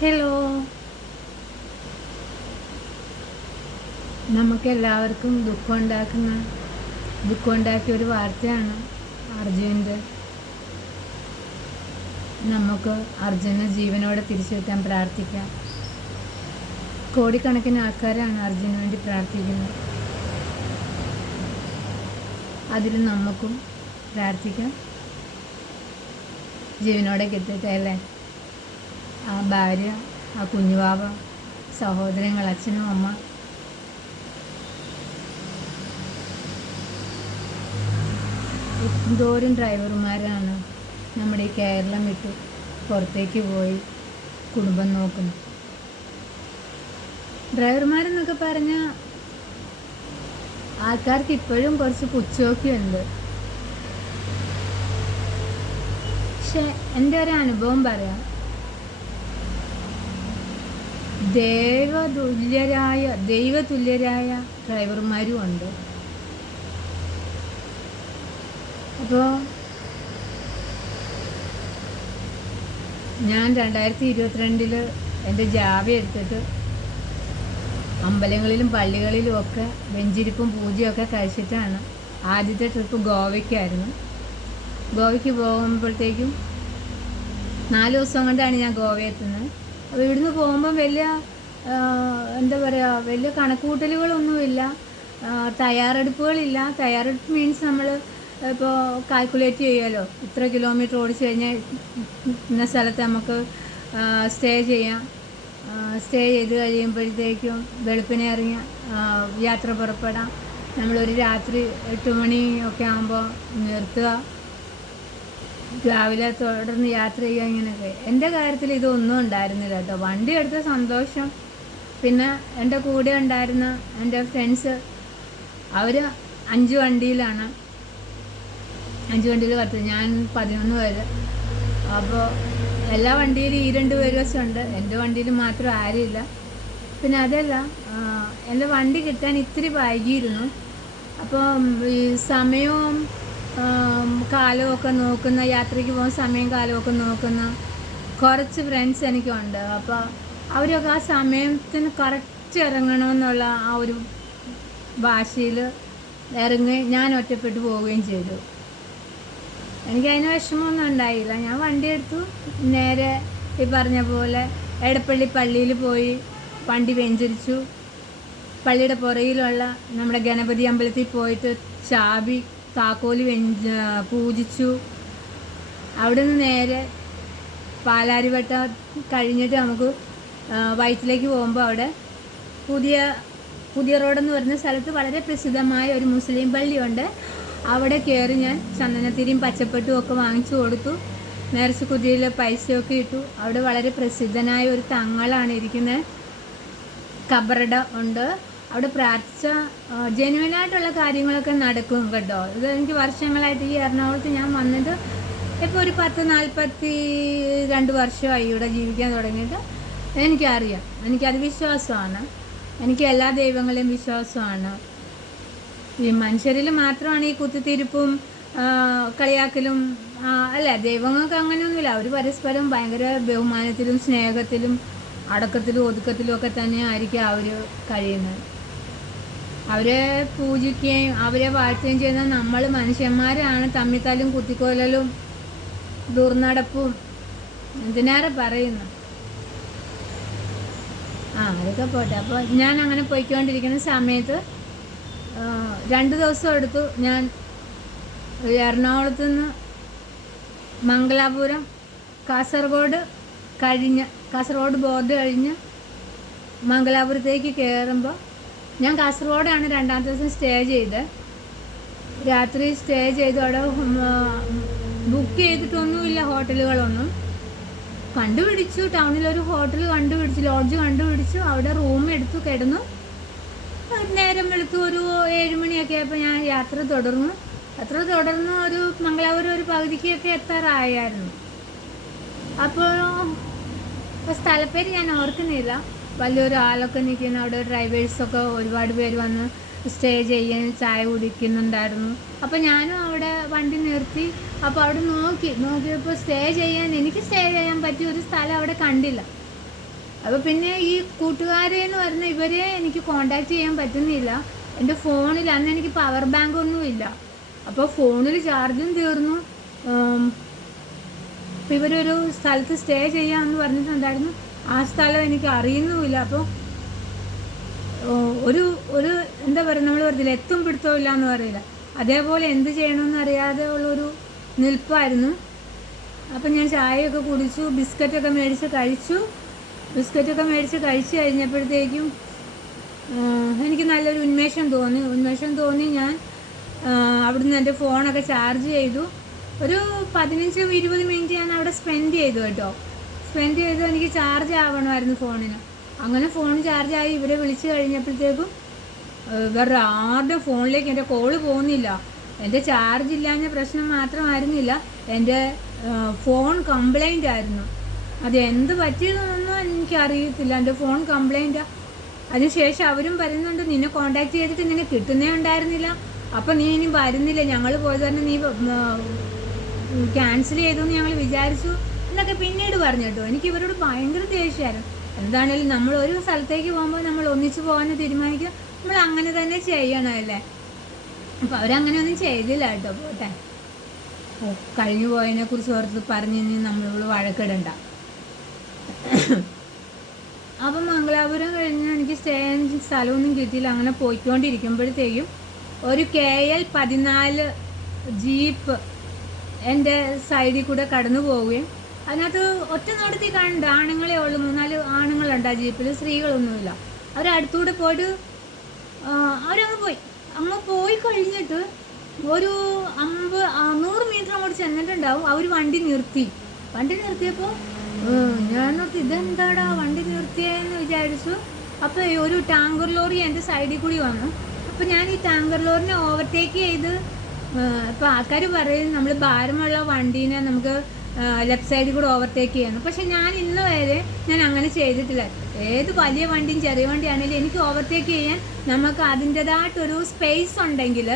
Hello, നമുക്കെല്ലാവർക്കും ദുഃഖമുണ്ടാക്കിയ ഒരു വാർത്തയാണ് അർജുൻ്റെ. നമുക്ക് അർജുനെ ജീവനോടെ തിരിച്ചു കിട്ടാൻ പ്രാർത്ഥിക്കാം. കോടിക്കണക്കിന് ആൾക്കാരാണ് അർജുന് വേണ്ടി പ്രാർത്ഥിക്കുന്നത്. അതിൽ നമുക്കും പ്രാർത്ഥിക്കാം, ജീവനോടെ കിട്ടട്ടെ അല്ലേ. ആ ഭാര്യ, ആ കുഞ്ഞുവാവ, സഹോദരങ്ങൾ, അച്ഛനും അമ്മ, എന്തോരം ഡ്രൈവർമാരാണ് നമ്മുടെ ഈ കേരളം വിട്ട് പുറത്തേക്ക് പോയി കുടുംബം നോക്കുന്നു. ഡ്രൈവർമാരെന്നൊക്കെ പറഞ്ഞാൽ ആൾക്കാർക്ക് ഇപ്പോഴും കുറച്ച് പുച്ഛമൊക്കെയുണ്ട്. പക്ഷെ എൻ്റെ ഒരു അനുഭവം പറയാം. ദൈവതുല്യരായ ഡ്രൈവർമാരും ഉണ്ട്. അപ്പോൾ ഞാൻ 2022 എൻ്റെ ജാവ എടുത്തിട്ട് അമ്പലങ്ങളിലും പള്ളികളിലും ഒക്കെ വെഞ്ചിരിപ്പും പൂജയൊക്കെ കഴിച്ചിട്ടാണ് ആദ്യത്തെ ട്രിപ്പ് ഗോവയ്ക്കായിരുന്നു. ഗോവയ്ക്ക് പോകുമ്പോഴത്തേക്കും 4 ദിവസം കൊണ്ടാണ് ഞാൻ ഗോവയിൽ എത്തുന്നത്. അപ്പോൾ ഇവിടുന്ന് പോകുമ്പം വലിയ വലിയ കണക്കുകൂട്ടലുകളൊന്നുമില്ല, തയ്യാറെടുപ്പുകളില്ല. തയ്യാറെടുപ്പ് മീൻസ് നമ്മൾ ഇപ്പോൾ കാൽക്കുലേറ്റ് ചെയ്യുമല്ലോ, ഇത്ര കിലോമീറ്റർ ഓടിച്ചു കഴിഞ്ഞാൽ ഇന്ന സ്ഥലത്ത് നമുക്ക് സ്റ്റേ ചെയ്യാം. സ്റ്റേ ചെയ്ത് കഴിയുമ്പോഴത്തേക്കും വെളുപ്പിനെ ഇറങ്ങി യാത്ര പുറപ്പെടാം. നമ്മളൊരു രാത്രി 8 മണി ഒക്കെ ആകുമ്പോൾ നിർത്തുക, രാവിലെ തുടർന്ന് യാത്ര ചെയ്യുക. ഇങ്ങനെയൊക്കെ എൻ്റെ കാര്യത്തിൽ ഇതൊന്നും ഉണ്ടായിരുന്നില്ല കേട്ടോ. വണ്ടി എടുത്ത സന്തോഷം. പിന്നെ എൻ്റെ കൂടെ ഉണ്ടായിരുന്ന എൻ്റെ ഫ്രണ്ട്സ്, അവർ 5 വണ്ടിയിലാണ്, 5 വണ്ടിയിൽ 10, ഞാൻ 11 പേര്. അപ്പോൾ എല്ലാ വണ്ടിയിലും 2 പേര് വെച്ചുണ്ട്, എൻ്റെ വണ്ടിയിൽ മാത്രം ആരുമില്ല. പിന്നെ അതല്ല, എൻ്റെ വണ്ടി കിട്ടാൻ ഇത്തിരി വൈകിയിരുന്നു. അപ്പോൾ ഈ സമയവും കാലമൊക്കെ നോക്കുന്ന, യാത്രയ്ക്ക് പോകുന്ന സമയം കാലമൊക്കെ നോക്കുന്ന കുറച്ച് ഫ്രണ്ട്സ് എനിക്കുണ്ട്. അപ്പോൾ അവരൊക്കെ ആ സമയത്തിന് കറക്റ്റ് ഇറങ്ങണമെന്നുള്ള ആ ഒരു ഭാഷയിൽ ഇറങ്ങി ഞാൻ ഒറ്റപ്പെട്ടു പോവുകയും ചെയ്തു. എനിക്കതിന് വിഷമമൊന്നും ഉണ്ടായില്ല. ഞാൻ വണ്ടി എടുത്തു, നേരെ ഈ പറഞ്ഞ പോലെ എടപ്പള്ളി പള്ളിയിൽ പോയി വണ്ടി വെഞ്ചരിച്ചു. പള്ളിയുടെ പുറകിലുള്ള നമ്മുടെ ഗണപതി അമ്പലത്തിൽ പോയിട്ട് ചാവി താക്കോല് പൂജിച്ചു. അവിടെ നിന്ന് നേരെ പാലാരിവട്ട കഴിഞ്ഞിട്ട് നമുക്ക് വയറ്റിലേക്ക് പോകുമ്പോൾ അവിടെ പുതിയ റോഡെന്ന് പറയുന്ന സ്ഥലത്ത് വളരെ പ്രസിദ്ധമായ ഒരു മുസ്ലിം പള്ളിയുണ്ട്. അവിടെ കയറി ഞാൻ ചന്ദനത്തിരിയും പച്ചപ്പെട്ടും ഒക്കെ വാങ്ങിച്ചു കൊടുത്തു. നേർച്ച കുതിയിൽ പൈസയൊക്കെ ഇട്ടു. അവിടെ വളരെ പ്രസിദ്ധനായ ഒരു തങ്ങളാണ് ഇരിക്കുന്നത്, ഖബറട ഉണ്ട്. അവിടെ പ്രാർത്ഥിച്ച ജെന്യുവനായിട്ടുള്ള കാര്യങ്ങളൊക്കെ നടക്കും കേട്ടോ. ഇത് എനിക്ക് വർഷങ്ങളായിട്ട് ഈ എറണാകുളത്ത് ഞാൻ വന്നിട്ട് ഇപ്പോൾ ഒരു 42 വർഷമായി ഇവിടെ ജീവിക്കാൻ തുടങ്ങിയിട്ട്. എനിക്കറിയാം, എനിക്കത് വിശ്വാസമാണ്. എനിക്ക് എല്ലാ ദൈവങ്ങളെയും വിശ്വാസമാണ്. ഈ മനുഷ്യരിൽ മാത്രമാണ് ഈ കുത്തിത്തിരിപ്പും കളിയാക്കലും. അല്ല, ദൈവങ്ങൾക്ക് അങ്ങനെയൊന്നുമില്ല. അവർ പരസ്പരം ഭയങ്കര ബഹുമാനത്തിലും സ്നേഹത്തിലും അടക്കത്തിലും ഒതുക്കത്തിലും ഒക്കെ തന്നെ ആയിരിക്കും അവർ കഴിയുന്നത്. അവരെ പൂജിക്കുകയും അവരെ വാഴ്ത്തുകയും ചെയ്യുന്ന നമ്മൾ മനുഷ്യന്മാരാണ് തമ്മിത്തല്ലും കുത്തിക്കൊല്ലലും ദുർനടപ്പും എന്തിനേറെ പറയുന്നു. അതൊക്കെ പോട്ടെ. അപ്പോൾ ഞാൻ അങ്ങനെ പോയിക്കൊണ്ടിരിക്കുന്ന സമയത്ത് 2 ദിവസം എടുത്തു. ഞാൻ എറണാകുളത്ത് നിന്ന് മംഗലാപുരം കാസർഗോഡ് ബോർഡ് കഴിഞ്ഞ് മംഗലാപുരത്തേക്ക് കയറുമ്പോൾ, ഞാൻ കാസർഗോഡാണ് 2ാമത്തെ ദിവസം സ്റ്റേ ചെയ്ത്. രാത്രി സ്റ്റേ ചെയ്ത് അവിടെ ബുക്ക് ചെയ്തിട്ടൊന്നുമില്ല ഹോട്ടലുകളൊന്നും. കണ്ടുപിടിച്ചു, ടൗണിലൊരു ഹോട്ടൽ കണ്ടുപിടിച്ചു, ലോഡ്ജ് കണ്ടുപിടിച്ചു. അവിടെ റൂം എടുത്തു, കിടന്നു. നേരം വെളുത്തു ഒരു 7 മണിയൊക്കെ ആയപ്പോൾ ഞാൻ യാത്ര തുടർന്നു. ഒരു മംഗലാപുരം ഒരു പകുതിക്കൊക്കെ എത്താറായിരുന്നു. അപ്പോൾ സ്ഥലപ്പേര് ഞാൻ ഓർക്കുന്നില്ല. വലിയൊരു ആളൊക്കെ നിൽക്കുന്ന അവിടെ ഡ്രൈവേഴ്സൊക്കെ ഒരുപാട് പേര് വന്ന് സ്റ്റേ ചെയ്യാൻ ചായ കുടിക്കുന്നുണ്ടായിരുന്നു. അപ്പോൾ ഞാനും അവിടെ വണ്ടി നിർത്തി. അപ്പോൾ അവിടെ നോക്കിയപ്പോൾ എനിക്ക് സ്റ്റേ ചെയ്യാൻ പറ്റിയ ഒരു സ്ഥലം അവിടെ കണ്ടില്ല. അപ്പോൾ പിന്നെ ഈ കൂട്ടുകാരെന്ന് പറഞ്ഞ ഇവരെ എനിക്ക് കോണ്ടാക്ട് ചെയ്യാൻ പറ്റുന്നില്ല. എൻ്റെ ഫോണിൽ അന്ന് എനിക്ക് പവർ ബാങ്ക് ഒന്നുമില്ല. അപ്പോൾ ഫോണിൽ ചാർജും തീർന്നു. അപ്പോൾ ഇവരൊരു സ്ഥലത്ത് സ്റ്റേ ചെയ്യാമെന്ന് പറഞ്ഞിട്ടുണ്ടായിരുന്നു. ആ സ്ഥലം എനിക്ക് അറിയുന്നുമില്ല. അപ്പോൾ ഒരു ഒരു എന്താ പറയുക, നമ്മൾ പറഞ്ഞില്ല എത്തും പിടുത്തമില്ല എന്ന് പറയില്ല, അതേപോലെ എന്ത് ചെയ്യണമെന്ന് അറിയാതെ ഉള്ളൊരു നിൽപ്പായിരുന്നു. അപ്പം ഞാൻ ചായയൊക്കെ കുടിച്ചു, ബിസ്ക്കറ്റൊക്കെ മേടിച്ച് കഴിച്ചു. ബിസ്ക്കറ്റൊക്കെ മേടിച്ച് കഴിച്ച് കഴിഞ്ഞപ്പോഴത്തേക്കും എനിക്ക് നല്ലൊരു ഉന്മേഷം തോന്നി. ഞാൻ അവിടുന്ന് എൻ്റെ ഫോണൊക്കെ ചാർജ് ചെയ്തു. ഒരു 15-20 മിനിറ്റ് ഞാൻ അവിടെ സ്പെൻഡ് ചെയ്തു കേട്ടോ. എനിക്ക് ചാർജ് ആവണമായിരുന്നു ഫോണിന്. അങ്ങനെ ഫോൺ ചാർജായി ഇവരെ വിളിച്ച് കഴിഞ്ഞപ്പോഴത്തേക്കും വേറെ ആരുടെ ഫോണിലേക്ക് എൻ്റെ കോള് പോകുന്നില്ല. എൻ്റെ ചാർജ് ഇല്ലാഞ്ഞ പ്രശ്നം മാത്രമായിരുന്നില്ല, എൻ്റെ ഫോൺ കംപ്ലൈൻ്റ് ആയിരുന്നു. അത് എന്ത് പറ്റിയതെന്നൊന്നും എനിക്കറിയത്തില്ല. എൻ്റെ ഫോൺ കംപ്ലൈൻറ്റാണ്. അതിനുശേഷം അവരും പറയുന്നുണ്ട്, നിന്നെ കോണ്ടാക്ട് ചെയ്തിട്ട് നിന്നെ കിട്ടുന്നേ ഉണ്ടായിരുന്നില്ല, അപ്പം നീ ഇനി വരുന്നില്ല, ഞങ്ങൾ പോയത് തന്നെ നീ ക്യാൻസൽ ചെയ്തു എന്ന് ഞങ്ങൾ വിചാരിച്ചു എന്നൊക്കെ പിന്നീട് പറഞ്ഞു കേട്ടോ. എനിക്ക് ഇവരോട് ഭയങ്കര ദേഷ്യമായിരുന്നു. എന്താണേലും നമ്മൾ ഒരു സ്ഥലത്തേക്ക് പോകുമ്പോൾ നമ്മൾ ഒന്നിച്ച് പോകാൻ തീരുമാനിക്കുക, നമ്മൾ അങ്ങനെ തന്നെ ചെയ്യണമല്ലേ. അപ്പോൾ അവരങ്ങനെയൊന്നും ചെയ്തില്ല കേട്ടോ. പോട്ടെ, കഴിഞ്ഞു പോയതിനെ കുറിച്ച് ഓർത്ത് പറഞ്ഞ് നമ്മളോട് വഴക്കിടണ്ട. അപ്പം മംഗലാപുരം കഴിഞ്ഞ് എനിക്ക് സ്റ്റേ ചെയ്യാൻ സ്ഥലമൊന്നും കിട്ടിയില്ല. അങ്ങനെ പോയിക്കൊണ്ടിരിക്കുമ്പോഴത്തേക്കും ഒരു KL 14 ജീപ്പ് എൻ്റെ സൈഡിൽ കൂടെ കടന്നു പോവുകയും അതിനകത്ത് ഒറ്റ നോട്ടത്തിൽ കാണുന്നുണ്ട്, ആണുങ്ങളെ ഉള്ളൂ, 3-4 ആണുങ്ങളുണ്ട് ആ ജീപ്പിൽ, സ്ത്രീകളൊന്നുമില്ല. അവരടുത്തൂടെ പോയിട്ട് അങ്ങ് പോയി കഴിഞ്ഞിട്ട് ഒരു 100 മീറ്റർ അങ്ങോട്ട് ചെന്നിട്ടുണ്ടാവും. അവർ വണ്ടി നിർത്തിയപ്പോൾ ഞാൻ ഓർത്ത് ഇതെന്താടാ വണ്ടി നിർത്തിയെന്ന് വിചാരിച്ചു. അപ്പോൾ ഒരു ടാങ്കർ ലോറി എൻ്റെ സൈഡിൽ കൂടി വന്നു. അപ്പോൾ ഞാൻ ഈ ടാങ്കർ ലോറിനെ ഓവർടേക്ക് ചെയ്ത്, ഇപ്പോൾ ആൾക്കാർ പറയും നമ്മൾ ഭാരമുള്ള വണ്ടീനെ നമുക്ക് ലെഫ്റ്റ് സൈഡിൽ കൂടെ ഓവർടേക്ക് ചെയ്യണം. പക്ഷെ ഞാൻ ഇന്ന് വരെ ഞാൻ അങ്ങനെ ചെയ്തിട്ടില്ല. ഏത് വലിയ വണ്ടിയും ചെറിയ വണ്ടിയാണെങ്കിലും എനിക്ക് ഓവർടേക്ക് ചെയ്യാൻ നമുക്ക് അതിൻ്റെതായിട്ടൊരു സ്പേസ് ഉണ്ടെങ്കിൽ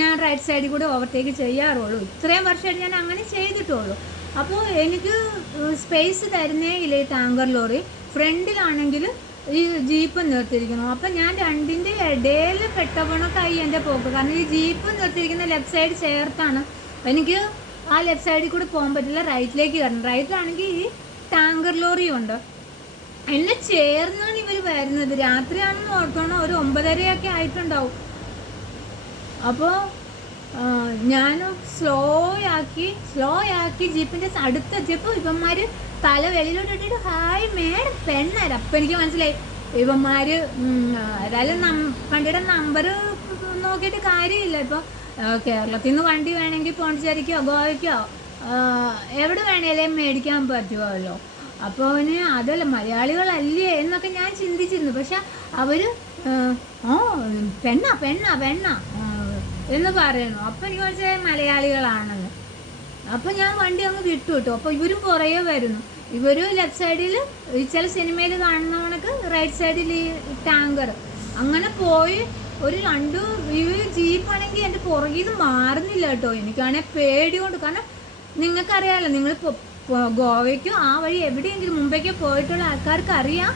ഞാൻ റൈറ്റ് സൈഡിൽ കൂടെ ഓവർടേക്ക് ചെയ്യാറുള്ളൂ. ഇത്രയും വർഷമായിട്ട് ഞാൻ അങ്ങനെ ചെയ്തിട്ടുള്ളൂ. അപ്പോൾ എനിക്ക് സ്പേസ് തരുന്നേ ഇല്ല ഈ ടാങ്കർ ലോറി. ഫ്രണ്ടിലാണെങ്കിൽ ഈ ജീപ്പ് നിർത്തിയിരിക്കണം. അപ്പം ഞാൻ രണ്ടിൻ്റെ ഇടയിൽ പെട്ടവണക്കായി എൻ്റെ പോക്ക്. കാരണം ഈ ജീപ്പ് നിർത്തിയിരിക്കുന്ന ലെഫ്റ്റ് സൈഡ് ചേർത്താണ്. എനിക്ക് ആ ലെഫ്റ്റ് സൈഡിൽ കൂടെ പോകാൻ പറ്റില്ല, റൈറ്റിലേക്ക് കയറണം. റൈറ്റിലാണെങ്കിൽ ഈ ടാങ്കർ ലോറിയും ഉണ്ട്. എന്നെ ചേർന്നാണ് ഇവർ വരുന്നത്. രാത്രിയാണെന്ന് ഓർക്കണം, ഒരു 9:30 ആയിട്ടുണ്ടാവും. അപ്പോൾ ഞാൻ സ്ലോ ആക്കി ജീപ്പിൻ്റെ അടുത്തെത്തിയപ്പോൾ ഇവന്മാർ തല വെളിയിലോട്ട് ഇട്ടിട്ട് ഹായ് മേഡം പെണ്ണായിരുന്നു. അപ്പം എനിക്ക് മനസ്സിലായി ഇവന്മാർ ഏതായാലും വണ്ടിയുടെ നമ്പർ നോക്കിയിട്ട് കാര്യമില്ല. ഇപ്പോൾ കേരളത്തിൽ നിന്ന് വണ്ടി വേണമെങ്കിൽ പോണ്ടിച്ചേരിക്കോ ഗോവയ്ക്കോ എവിടെ വേണേലും മേടിക്കാൻ പറ്റുമല്ലോ. അപ്പോൾ അവന് അതല്ല മലയാളികളല്ലേ എന്നൊക്കെ ഞാൻ ചിന്തിച്ചിരുന്നു. പക്ഷെ അവർ പെണ്ണ എന്ന് പറയണു. അപ്പം എനിക്ക് മനസ്സിലായ മലയാളികളാണെന്ന്. അപ്പം ഞാൻ വണ്ടി അങ്ങ് വിട്ടു. അപ്പോൾ ഇവരും പുറകെ വരുന്നു. ഇവർ ലെഫ്റ്റ് സൈഡിൽ ചില സിനിമയിൽ കാണുന്ന കണക്ക് റൈറ്റ് സൈഡിൽ ഈ ടാങ്കർ അങ്ങനെ പോയി ഒരു 2 ജീപ്പാണെങ്കിൽ എൻ്റെ പുറകിൽ നിന്ന് മാറുന്നില്ല കേട്ടോ. എനിക്കാണെങ്കിൽ പേടിയുണ്ട്. കാരണം നിങ്ങൾക്കറിയാമല്ലോ, നിങ്ങൾ ഗോവയ്ക്കോ ആ വഴി എവിടെയെങ്കിലും മുമ്പേക്കോ പോയിട്ടുള്ള ആൾക്കാർക്ക് അറിയാം,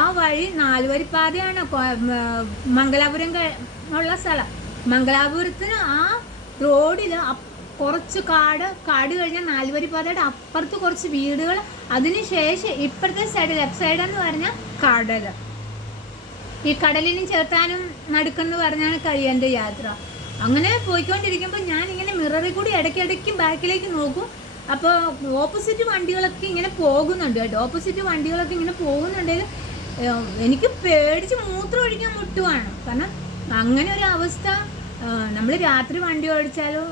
ആ വഴി 4 വരിപ്പാതയാണ്. മംഗലാപുരം ഉള്ള സ്ഥലം. മംഗലാപുരത്തിന് ആ റോഡിൽ കുറച്ച് കാട് കഴിഞ്ഞാൽ 4 വരിപ്പാതയുടെ അപ്പുറത്ത് കുറച്ച് വീടുകൾ, അതിനുശേഷം ഇപ്പുറത്തെ സൈഡ് ലെഫ്റ്റ് സൈഡെന്ന് പറഞ്ഞാൽ കടൽ. ഈ കടലിനും ചേർത്താനും നടുക്കെന്ന് പറഞ്ഞാണ് കഴിയേണ്ട യാത്ര. അങ്ങനെ പോയിക്കൊണ്ടിരിക്കുമ്പോൾ ഞാനിങ്ങനെ മിററിൽ കൂടി ഇടയ്ക്കിടയ്ക്ക് ബാക്കിലേക്ക് നോക്കും. അപ്പോൾ ഓപ്പോസിറ്റ് വണ്ടികളൊക്കെ ഇങ്ങനെ പോകുന്നുണ്ട് കേട്ടോ. പോകുന്നുണ്ടെങ്കിൽ എനിക്ക് പേടിച്ച് മൂത്രം ഒഴിക്കാൻ മുട്ടുവാണ്. കാരണം അങ്ങനെ ഒരു അവസ്ഥ. നമ്മൾ രാത്രി വണ്ടി ഓടിച്ചാലും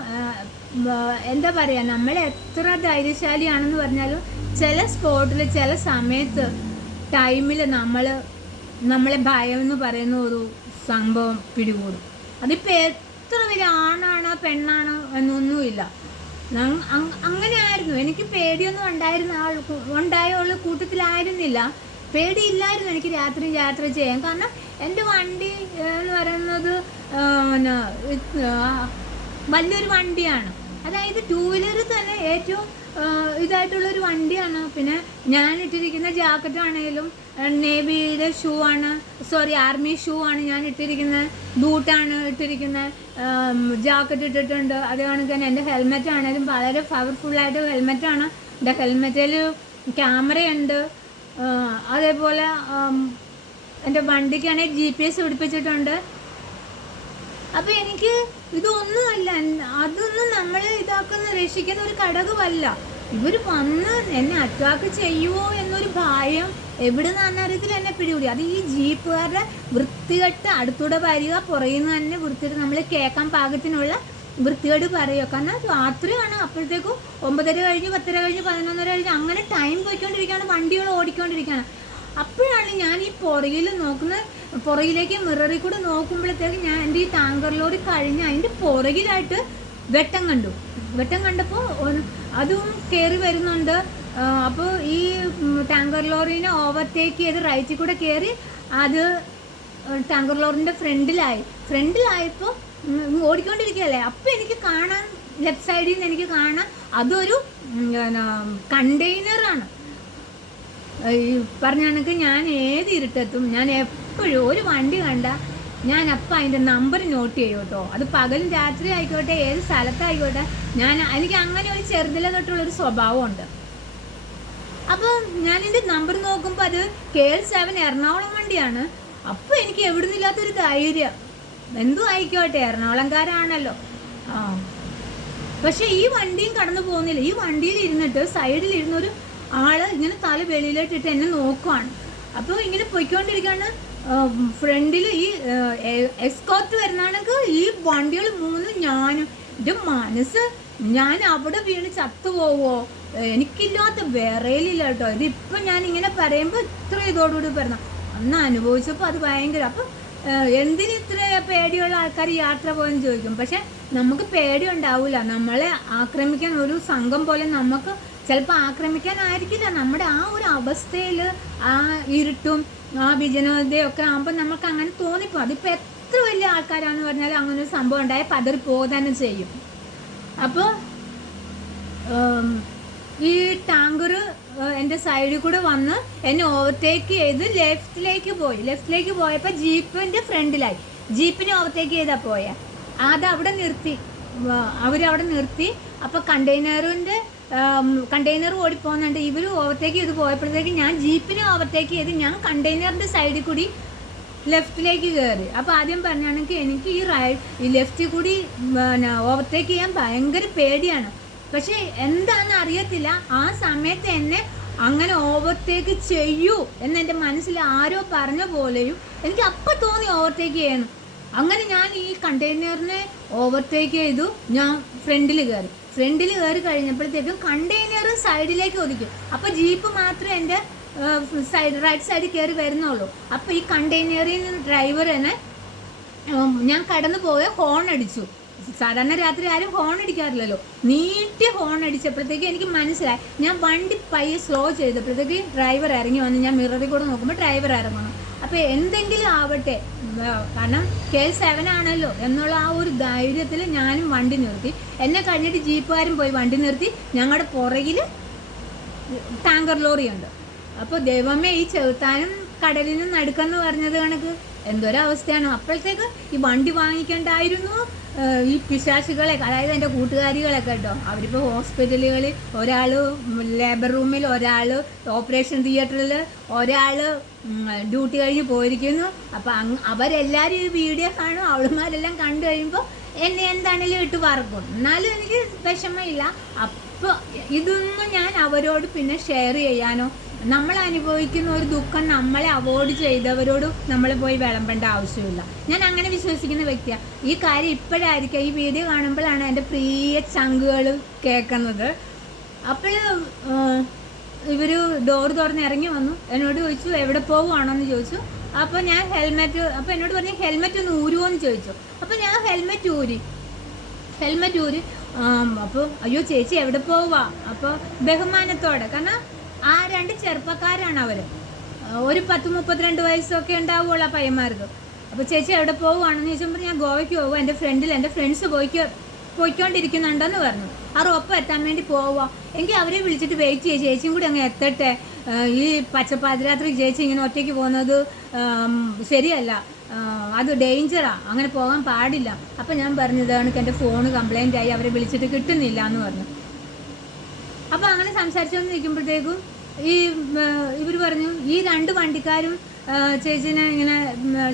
എന്താ പറയുക, നമ്മൾ എത്ര ധൈര്യശാലിയാണെന്ന് പറഞ്ഞാലും ചില സ്പോട്ടിൽ ചില സമയത്ത് ടൈമിൽ നമ്മളെ ഭയം എന്ന് പറയുന്ന ഒരു സംഭവം പിടികൂടും. അതിപ്പോൾ എത്ര വലിയ ആണാണോ പെണ്ണാണോ എന്നൊന്നുമില്ല. അങ്ങനെയായിരുന്നു. എനിക്ക് പേടിയൊന്നും ഉണ്ടായുള്ള കൂട്ടത്തിലായിരുന്നില്ല. പേടിയില്ലായിരുന്നു എനിക്ക് രാത്രി യാത്ര ചെയ്യാൻ. കാരണം എൻ്റെ വണ്ടി എന്ന് പറയുന്നത് വലിയൊരു വണ്ടിയാണ്. അതായത് 2 വീലറിൽ തന്നെ ഏറ്റവും ഇതായിട്ടുള്ളൊരു വണ്ടിയാണ്. പിന്നെ ഞാൻ ഇട്ടിരിക്കുന്ന ജാക്കറ്റ് ആണെങ്കിലും നേവിയുടെ ഷൂ ആണ്, സോറി ആർമി ഷൂ ആണ് ഞാൻ ഇട്ടിരിക്കുന്നത്, ബൂട്ടാണ് ഇട്ടിരിക്കുന്നത്, ജാക്കറ്റ് ഇട്ടിട്ടുണ്ട്. അത് കണക്ക് തന്നെ എൻ്റെ ഹെൽമെറ്റ് ആണെങ്കിലും വളരെ പവർഫുള്ളായിട്ട് ഹെൽമെറ്റാണ്. എൻ്റെ ഹെൽമെറ്റിൽ ക്യാമറയുണ്ട്. അതേപോലെ എൻ്റെ വണ്ടിക്കാണെങ്കിൽ GPS പിടിപ്പിച്ചിട്ടുണ്ട്. അപ്പോൾ എനിക്ക് ഇതൊന്നുമല്ല, അതൊന്നും നമ്മളെ രക്ഷിക്കുന്ന ഒരു ഘടകമല്ല. ഇവർ വന്ന് എന്നെ അറ്റാക്ക് ചെയ്യുമോ എന്നൊരു ഭയം എവിടെ നിന്നാണെന്ന് അറിയത്തില്ല, എന്നെ പിടികൂടി. അത് ഈ ജീപ്പുകാരുടെ വൃത്തികെട്ട് അടുത്തൂടെ വരിക, പുറയുന്ന തന്നെ വൃത്തികെട്ട് നമ്മൾ കേൾക്കാൻ പാകത്തിനുള്ള വൃത്തികേട് പറയുക. കാരണം രാത്രിയാണ്, അപ്പോഴത്തേക്കും 9:30 കഴിഞ്ഞ് 10:30 കഴിഞ്ഞ് 11:30 കഴിഞ്ഞ് അങ്ങനെ ടൈം പോയിക്കൊണ്ടിരിക്കുകയാണ്, വണ്ടികൾ ഓടിക്കൊണ്ടിരിക്കുകയാണ്. അപ്പോഴാണ് ഞാൻ ഈ പുറകിൽ നോക്കുന്നത്, പുറകിലേക്ക് മിററിൽ കൂടെ നോക്കുമ്പോഴത്തേക്ക് ഞാൻ എൻ്റെ ഈ ടാങ്കർ ലോറി കഴിഞ്ഞ് അതിൻ്റെ പുറകിലായിട്ട് വെട്ടം കണ്ടു. വെട്ടം കണ്ടപ്പോൾ അതും കയറി വരുന്നുണ്ട്. അപ്പോൾ ഈ ടാങ്കർ ലോറീനെ ഓവർടേക്ക് ചെയ്ത് റൈറ്റിൽ കൂടെ കയറി അത് ടാങ്കർ ലോറിൻ്റെ ഫ്രണ്ടിലായപ്പോൾ ഓടിക്കൊണ്ടിരിക്കുകയല്ലേ. അപ്പോൾ എനിക്ക് കാണാൻ ലെഫ്റ്റ് സൈഡിൽ നിന്ന് എനിക്ക് കാണാൻ അതൊരു കണ്ടെയ്നറാണ്. ഈ പറഞ്ഞ കണക്ക് ഞാൻ ഏത് ഇരുട്ടത്തും ഞാൻ എപ്പോഴും ഒരു വണ്ടി കണ്ടാൽ ഞാൻ അപ്പം അതിൻ്റെ നമ്പർ നോട്ട് ചെയ്യും കേട്ടോ. അത് പകലും രാത്രി ആയിക്കോട്ടെ, ഏത് സ്ഥലത്തായിക്കോട്ടെ, എനിക്ക് അങ്ങനെ ഒരു ചെറുതിലെ തൊട്ടുള്ളൊരു സ്വഭാവമുണ്ട്. അപ്പോൾ ഞാനിൻ്റെ നമ്പർ നോക്കുമ്പോൾ അത് KL7 എറണാകുളം വണ്ടിയാണ്. അപ്പോൾ എനിക്ക് എവിടെ നിന്നില്ലാത്തൊരു ധൈര്യം, എന്തും ആയിക്കോട്ടെ എറണാകുളംകാരാണല്ലോ. പക്ഷേ ഈ വണ്ടിയും കടന്നു പോകുന്നില്ല. ഈ വണ്ടിയിൽ ഇരുന്നിട്ട് സൈഡിലിരുന്നൊരു ആള് ഇങ്ങനെ തല വെളിയിലോട്ടിട്ട് എന്നെ നോക്കുവാണ്. അപ്പോൾ ഇങ്ങനെ പൊയ്ക്കൊണ്ടിരിക്കുകയാണ്. ഫ്രണ്ടിൽ ഈ എസ്കോർട്ട് വരുന്നാണെങ്കിൽ ഈ വണ്ടികൾ 3 ഞാനും, എൻ്റെ മനസ്സ് ഞാൻ അവിടെ വീണ് ചത്തുപോവോ, എനിക്കില്ലാത്ത വിറയലില്ല കേട്ടോ. ഇതിപ്പം ഞാനിങ്ങനെ പറയുമ്പോൾ ഇത്ര ഇതോടുകൂടി പറഞ്ഞ അന്ന് അനുഭവിച്ചപ്പോൾ അത് ഭയങ്കര. അപ്പം എന്തിന് ഇത്ര പേടിയുള്ള ആൾക്കാർ യാത്ര പോയെന്ന് ചോദിക്കും. പക്ഷെ നമുക്ക് പേടി ഉണ്ടാവില്ല. നമ്മളെ ആക്രമിക്കാൻ ഒരു സംഘം പോലെ നമുക്ക് ചിലപ്പോൾ ആക്രമിക്കാനായിരിക്കില്ല. നമ്മുടെ ആ ഒരു അവസ്ഥയിൽ ആ ഇരുട്ടും ആ വിജനതയൊക്കെ ആകുമ്പോൾ നമുക്ക് അങ്ങനെ തോന്നിപ്പോകും. അതിപ്പോൾ എത്ര വലിയ ആൾക്കാരാണെന്ന് പറഞ്ഞാൽ അങ്ങനെ ഒരു സംഭവം ഉണ്ടായാൽ പതറിപ്പോകുക തന്നെ ചെയ്യും. അപ്പോൾ ഈ ടാങ്കർ എൻ്റെ സൈഡിൽ കൂടെ വന്ന് എന്നെ ഓവർടേക്ക് ചെയ്ത് ലെഫ്റ്റിലേക്ക് പോയപ്പോൾ ജീപ്പിൻ്റെ ഫ്രണ്ടിലായി. ജീപ്പിനെ ഓവർടേക്ക് ചെയ്താൽ പോയാൽ അതവിടെ നിർത്തി, അവരവിടെ നിർത്തി. അപ്പോൾ കണ്ടെയ്നർ ഓടിപ്പോകുന്നുണ്ട്. ഇവർ ഓവർടേക്ക് ചെയ്ത് പോയപ്പോഴത്തേക്ക് ഞാൻ ജീപ്പിനെ ഓവർടേക്ക് ചെയ്ത് ഞാൻ കണ്ടെയ്നറിൻ്റെ സൈഡിൽ കൂടി ലെഫ്റ്റിലേക്ക് കയറി. അപ്പോൾ ആദ്യം പറഞ്ഞാണെങ്കിൽ എനിക്ക് ഈ ലെഫ്റ്റിൽ കൂടി ഓവർടേക്ക് ചെയ്യാൻ ഭയങ്കര പേടിയാണ്. പക്ഷേ എന്താണെന്ന് അറിയത്തില്ല, ആ സമയത്ത് എന്നെ അങ്ങനെ ഓവർടേക്ക് ചെയ്യൂ എന്നെൻ്റെ മനസ്സിൽ ആരോ പറഞ്ഞ പോലെയും എനിക്ക് അപ്പം തോന്നി ഓവർടേക്ക് ചെയ്യണം. അങ്ങനെ ഞാൻ ഈ കണ്ടെയ്നറിനെ ഓവർടേക്ക് ചെയ്തു. ഞാൻ ഫ്രണ്ടിൽ കയറി കഴിഞ്ഞപ്പോഴത്തേക്കും കണ്ടെയ്നർ സൈഡിലേക്ക് ഒതുക്കി. അപ്പോൾ ജീപ്പ് മാത്രമേ എൻ്റെ റൈറ്റ് സൈഡിൽ കയറി വരുന്നുള്ളൂ. അപ്പോൾ ഈ കണ്ടെയ്നറിൽ ഡ്രൈവർ തന്നെ ഞാൻ കടന്നു പോയ ഹോൺ അടിച്ചു. സാധാരണ രാത്രി ആരും ഹോൺ അടിക്കാറില്ലല്ലോ. നീട്ടി ഹോൺ അടിച്ചപ്പോഴത്തേക്ക് എനിക്ക് മനസ്സിലായി. ഞാൻ വണ്ടി പയ്യെ സ്ലോ ചെയ്തപ്പോഴത്തേക്ക് ഡ്രൈവർ ഇറങ്ങി വന്ന് ഞാൻ മിററിൽ കൂടെ നോക്കുമ്പോൾ ഡ്രൈവർ ഇറങ്ങണം. അപ്പോൾ എന്തെങ്കിലും ആവട്ടെ, കാരണം KL7 ആണല്ലോ എന്നുള്ള ആ ഒരു ധൈര്യത്തിൽ ഞാനും വണ്ടി നിർത്തി. എന്നെ കഴിഞ്ഞിട്ട് ജീപ്പുകാരും പോയി വണ്ടി നിർത്തി. ഞങ്ങളുടെ പുറകിൽ ടാങ്കർ ലോറിയുണ്ട്. അപ്പോൾ ദൈവമേ, ഈ ചെറുത്താനും കടലിനും നടുക്കെന്ന് പറഞ്ഞത് കണക്ക് എന്തൊരവസ്ഥയാണ്. അപ്പോഴത്തേക്ക് ഈ വണ്ടി വാങ്ങിക്കേണ്ടായിരുന്നു. ഈ പിശാചുകളെ, അതായത് എൻ്റെ കൂട്ടുകാരികളൊക്കെ കേട്ടോ, അവരിപ്പോൾ ഹോസ്പിറ്റലുകളിൽ, ഒരാൾ ലേബർ റൂമിൽ, ഒരാൾ ഓപ്പറേഷൻ തിയേറ്ററിൽ, ഒരാൾ ഡ്യൂട്ടി കഴിഞ്ഞ് പോയിരിക്കുന്നു. അപ്പം അവരെല്ലാവരും ഈ വീഡിയോ കാണും. അവളുമാരെല്ലാം കണ്ടു കഴിയുമ്പോൾ എന്നെ എന്താണെങ്കിലും ഇട്ട് പറക്കും. എന്നാലും എനിക്ക് വിഷമമില്ല. അപ്പോൾ ഇതൊന്നും ഞാൻ അവരോട് പിന്നെ ഷെയർ ചെയ്യാനോ, നമ്മൾ അനുഭവിക്കുന്ന ഒരു ദുഃഖം നമ്മളെ അവോയ്ഡ് ചെയ്തവരോട് നമ്മൾ പോയി വിളമ്പേണ്ട ആവശ്യമില്ല. ഞാൻ അങ്ങനെ വിശ്വസിക്കുന്ന വ്യക്തിയാണ്. ഈ കാര്യം ഇപ്പോഴായിരിക്കും, ഈ വീഡിയോ കാണുമ്പോഴാണ് എൻ്റെ പ്രിയ ചങ്കുകൾ കേൾക്കുന്നത്. അപ്പോൾ ഇവർ ഡോർ തുറന്ന് ഇറങ്ങി വന്നു. എന്നോട് ചോദിച്ചു എവിടെ പോകുവാണോന്ന് ചോദിച്ചു. അപ്പോൾ ഞാൻ അപ്പോൾ എന്നോട് പറഞ്ഞു ഹെൽമെറ്റ് ഒന്ന് ഊരുമോ എന്ന് ചോദിച്ചു. അപ്പോൾ ഞാൻ ഹെൽമെറ്റ് ഊരി. അപ്പോൾ അയ്യോ ചേച്ചി എവിടെ പോവുക? അപ്പോൾ ബഹുമാനത്തോടെ, കാരണം ആ 2 ചെറുപ്പക്കാരാണ് അവർ. ഒരു 10-32 വയസ്സൊക്കെ ഉണ്ടാവുള്ളൂ ആ പയ്യന്മാർക്ക്. അപ്പോൾ ചേച്ചി എവിടെ പോവുകയാണെന്ന് ചോദിച്ചപ്പോൾ ഞാൻ ഗോവയ്ക്ക് പോകുക. എൻ്റെ ഫ്രണ്ട്സ് പോയിക്കൊണ്ടിരിക്കുന്നുണ്ടെന്ന് പറഞ്ഞു. ഒപ്പം എത്താൻ വേണ്ടി പോവാം എങ്കിൽ അവരെ വിളിച്ചിട്ട് വെയിറ്റ് ചെയ്യുക, ചേച്ചിയും കൂടി അങ്ങ് എത്തട്ടെ, ഈ പച്ചപ്പാതിരാത്രി ചേച്ചി ഇങ്ങനെ ഒറ്റയ്ക്ക് പോകുന്നത് ശരിയല്ല, അത് ഡേഞ്ചറാണ്, അങ്ങനെ പോകാൻ പാടില്ല. അപ്പം ഞാൻ പറഞ്ഞു ഇതാണ് എൻ്റെ ഫോണ് കംപ്ലൈൻ്റ് ആയി, അവരെ വിളിച്ചിട്ട് കിട്ടുന്നില്ല എന്ന് പറഞ്ഞു. അപ്പം അങ്ങനെ സംസാരിച്ചുകൊണ്ടിരിക്കുമ്പോഴത്തേക്കും ഇവർ പറഞ്ഞു ഈ 2 വണ്ടിക്കാരും ചേച്ചിനെ ഇങ്ങനെ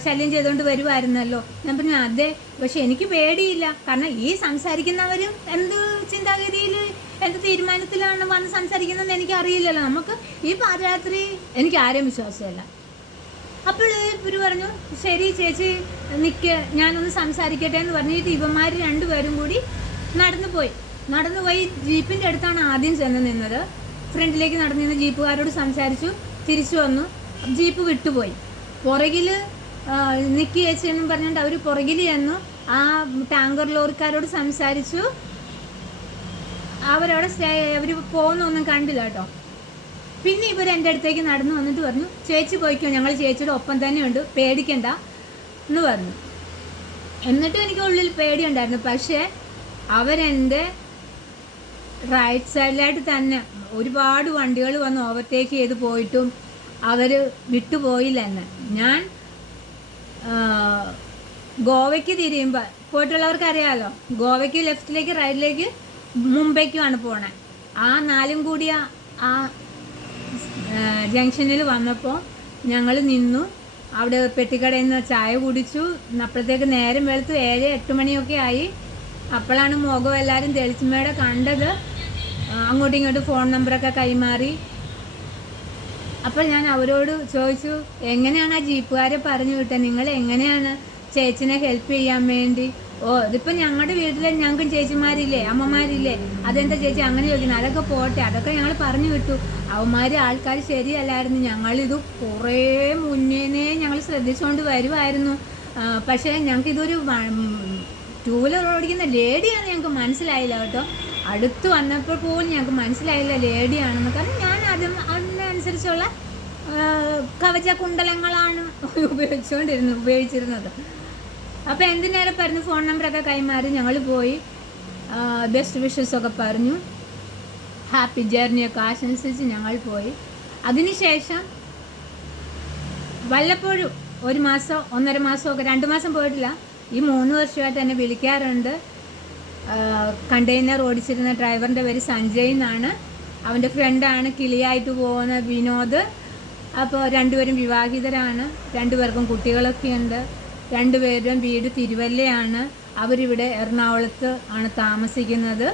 ശല്യം ചെയ്തുകൊണ്ട് വരുമായിരുന്നല്ലോ. ഞാൻ പറഞ്ഞു അതെ, പക്ഷെ എനിക്ക് പേടിയില്ല, കാരണം ഈ സംസാരിക്കുന്നവരും എന്ത് ചിന്താഗതിയിൽ എന്ത് തീരുമാനത്തിലാണ് വന്ന് സംസാരിക്കുന്നതെന്ന് എനിക്ക് അറിയില്ലല്ലോ. നമുക്ക് ഈ പാതിരാത്രി എനിക്ക് ആരെയും വിശ്വാസമല്ല. അപ്പോൾ ഇവർ പറഞ്ഞു ശരി ചേച്ചി നിൽക്ക്, ഞാനൊന്ന് സംസാരിക്കട്ടെ എന്ന് പറഞ്ഞിട്ട് ഇവന്മാർ 2 പേരും കൂടി നടന്നുപോയി ജീപ്പിൻ്റെ അടുത്താണ് ആദ്യം ചെന്ന് നിന്നത്. ഫ്രണ്ടിലേക്ക് നടന്നു നിന്ന് ജീപ്പുകാരോട് സംസാരിച്ചു, തിരിച്ചു വന്നു, ജീപ്പ് വിട്ടുപോയി. പുറകിൽ നിക്കി ചേച്ചി എന്നും പറഞ്ഞുകൊണ്ട് അവർ പുറകിൽ ചെന്നു ആ ടാങ്കർ ലോറിക്കാരോട് സംസാരിച്ചു. അവരവിടെ അവർ പോകുന്നൊന്നും കണ്ടില്ല കേട്ടോ. പിന്നെ ഇവർ എൻ്റെ അടുത്തേക്ക് നടന്നു വന്നിട്ട് പറഞ്ഞു ചേച്ചി പോയിക്കോ, ഞങ്ങൾ ചേച്ചിയുടെ ഒപ്പം തന്നെ ഉണ്ട്, പേടിക്കണ്ട എന്ന് പറഞ്ഞു. എന്നിട്ടും എനിക്ക് ഉള്ളിൽ പേടിയുണ്ടായിരുന്നു. പക്ഷേ അവരെൻ്റെ റൈറ്റ് സൈഡിലായിട്ട് തന്നെ ഒരുപാട് വണ്ടികൾ വന്ന് ഓവർടേക്ക് ചെയ്ത് പോയിട്ടും അവർ വിട്ടുപോയില്ല എന്നെ. ഞാൻ ഗോവയ്ക്ക് തിരിയുമ്പോൾ പോയിട്ടുള്ളവർക്ക് അറിയാമല്ലോ, ഗോവയ്ക്ക് ലെഫ്റ്റിലേക്ക് റൈറ്റിലേക്ക് മുംബൈക്കുമാണ് പോണേ. ആ 4 കൂടിയ ആ ജംഗ്ഷനിൽ വന്നപ്പോൾ ഞങ്ങൾ നിന്നു, അവിടെ പെട്ടിക്കടയിൽ നിന്ന് ചായ കുടിച്ചു. അപ്പോഴത്തേക്ക് നേരം വെളുത്ത് 7-8 മണിയൊക്കെ ആയി. അപ്പോഴാണ് മുഖം എല്ലാവരും തെളിച്ചുമ്മയുടെ കണ്ടത്. അങ്ങോട്ടും ഇങ്ങോട്ടും ഫോൺ നമ്പറൊക്കെ കൈമാറി. അപ്പോൾ ഞാൻ അവരോട് ചോദിച്ചു എങ്ങനെയാണ് ആ ജീപ്പുകാരെ പറഞ്ഞു വിട്ടത്, നിങ്ങൾ എങ്ങനെയാണ് ചേച്ചിനെ ഹെൽപ്പ് ചെയ്യാൻ വേണ്ടി? ഇതിപ്പോൾ ഞങ്ങളുടെ വീട്ടിൽ ഞങ്ങൾക്ക് ചേച്ചിമാരില്ലേ, അമ്മമാരില്ലേ, അതെന്താ ചേച്ചി അങ്ങനെ ചോദിക്കുന്നത്? അതൊക്കെ പോട്ടെ, അതൊക്കെ ഞങ്ങൾ പറഞ്ഞു വിട്ടു. അവന്മാർ ആൾക്കാർ ശരിയല്ലായിരുന്നു, ഞങ്ങളിത് കുറേ മുന്നേ ഞങ്ങൾ ശ്രദ്ധിച്ചുകൊണ്ട് വരുമായിരുന്നു. പക്ഷേ ഞങ്ങൾക്ക് ഇതൊരു 2 വീലർ ഓടിക്കുന്ന ലേഡിയാണ് ഞങ്ങൾക്ക് മനസ്സിലായില്ല കേട്ടോ. അടുത്ത് വന്നപ്പോൾ പോലും ഞങ്ങൾക്ക് മനസ്സിലായില്ല ലേഡിയാണെന്ന്. കാരണം ഞാൻ അതിനനുസരിച്ചുള്ള കവച കുണ്ടലങ്ങളാണ് ഉപയോഗിച്ചിരുന്നത്. അപ്പോൾ എന്തിനേറെ പറഞ്ഞു, ഫോൺ നമ്പറൊക്കെ കൈമാറി ഞങ്ങൾ പോയി, ബെസ്റ്റ് വിഷസൊക്കെ പറഞ്ഞു, ഹാപ്പി ജേർണിയൊക്കെ ആശംസിച്ച് ഞങ്ങൾ പോയി. അതിനുശേഷം വല്ലപ്പോഴും 1 മാസം 1.5 മാസമൊക്കെ 2 മാസം പോയിട്ടില്ല, ഈ 3 വർഷമായിട്ട് എന്നെ വിളിക്കാറുണ്ട്. കണ്ടെയ്നർ ഓടിച്ചിരുന്ന ഡ്രൈവറിൻ്റെ പേര് സഞ്ജയ് എന്നാണ്. അവൻ്റെ ഫ്രണ്ടാണ് കിളിയായിട്ട് പോകുന്ന വിനോദ്. അപ്പോൾ 2 പേരും വിവാഹിതരാണ്, 2 പേർക്കും കുട്ടികളൊക്കെ ഉണ്ട്. 2 പേരും വീട് തിരുവല്ലയാണ്, അവരിവിടെ എറണാകുളത്ത് ആണ് താമസിക്കുന്നത്.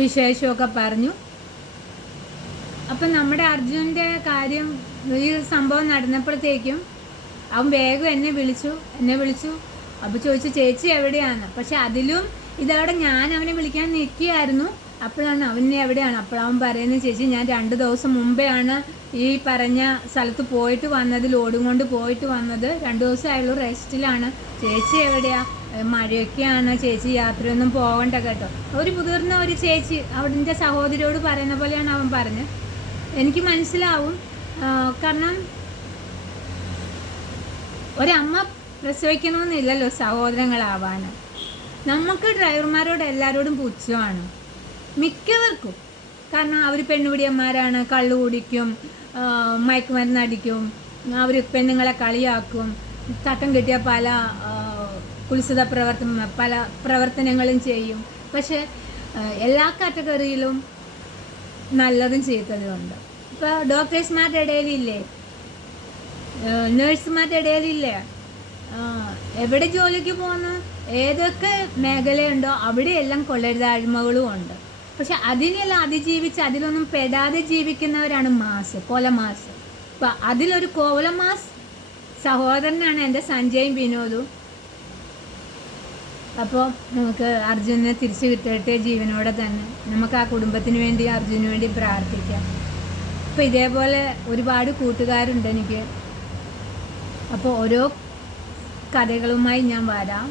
വിശേഷമൊക്കെ പറഞ്ഞു. അപ്പം നമ്മുടെ അർജുൻ്റെ കാര്യം, ഈ സംഭവം നടന്നപ്പോഴത്തേക്കും അവൻ വേഗം എന്നെ വിളിച്ചു. അപ്പോൾ ചോദിച്ചു ചേച്ചി എവിടെയാണ്? പക്ഷെ അതിലും ഇതവിടെ ഞാൻ അവനെ വിളിക്കാൻ നിൽക്കുകയായിരുന്നു. അപ്പോഴാണ് അവനെ എവിടെയാണ്, അപ്പോഴവൻ പറയുന്നത് ചേച്ചി ഞാൻ 2 ദിവസം മുമ്പെയാണ് ഈ പറഞ്ഞ സ്ഥലത്ത് പോയിട്ട് വന്നത്, ലോഡും കൊണ്ട് പോയിട്ട് വന്നത്, 2 ദിവസമായുള്ളൂ, റെസ്റ്റിലാണ്. ചേച്ചി എവിടെയാ? മഴയൊക്കെയാണ്, ചേച്ചി യാത്രയൊന്നും പോകണ്ട കേട്ടോ. ഒരു മുതിർന്ന ഒരു ചേച്ചി അവിടെ സഹോദരിയോട് പറയുന്ന പോലെയാണ് അവൻ പറഞ്ഞത്. എനിക്ക് മനസ്സിലാവും, കാരണം ഒരമ്മ പ്രസവിക്കണമെന്നില്ലല്ലോ സഹോദരങ്ങളാവാൻ. നമുക്ക് ഡ്രൈവർമാരോട് എല്ലാവരോടും പുച്ഛമാണ് മിക്കവർക്കും. കാരണം അവർ പെണ്ണുപിടിയന്മാരാണ്, കള്ളു കുടിക്കും, മയക്കുമരുന്നടിക്കും, അവർ പെണ്ണുങ്ങളെ കളിയാക്കും, തട്ടം കിട്ടിയ പല കുൽസിത പല പ്രവർത്തനങ്ങളും ചെയ്യും. പക്ഷേ എല്ലാ കാറ്റഗറിയിലും നല്ലതും ചീത്തതുമുണ്ട്. ഇപ്പോൾ ഡോക്ടേഴ്സ്മാരുടെ ഇടയിലില്ലേ, നേഴ്സുമാരുടെ ഇടയിലില്ലേ, എവിടെ ജോലിക്ക് പോകുന്ന ഏതൊക്കെ മേഖലയുണ്ടോ അവിടെയെല്ലാം കൊള്ളരുതായ്മകളും ഉണ്ട്. പക്ഷെ അതിനെല്ലാം അതിജീവിച്ച് അതിലൊന്നും പെടാതെ ജീവിക്കുന്നവരാണ് കൊലമാസ്. അപ്പം അതിലൊരു കോലമാസ് സഹോദരനാണ് എൻ്റെ സഞ്ജയും വിനോദും. അപ്പോൾ നമുക്ക് അർജുനെ തിരിച്ചു കിട്ടട്ടെ ജീവനോടെ തന്നെ. നമുക്ക് ആ കുടുംബത്തിന് വേണ്ടി അർജുന് വേണ്ടി പ്രാർത്ഥിക്കാം. അപ്പോൾ ഇതേപോലെ ഒരുപാട് കൂട്ടുകാരുണ്ട് എനിക്ക്. അപ്പോൾ ഓരോ കഥകളുമായി ഞാൻ വരാം.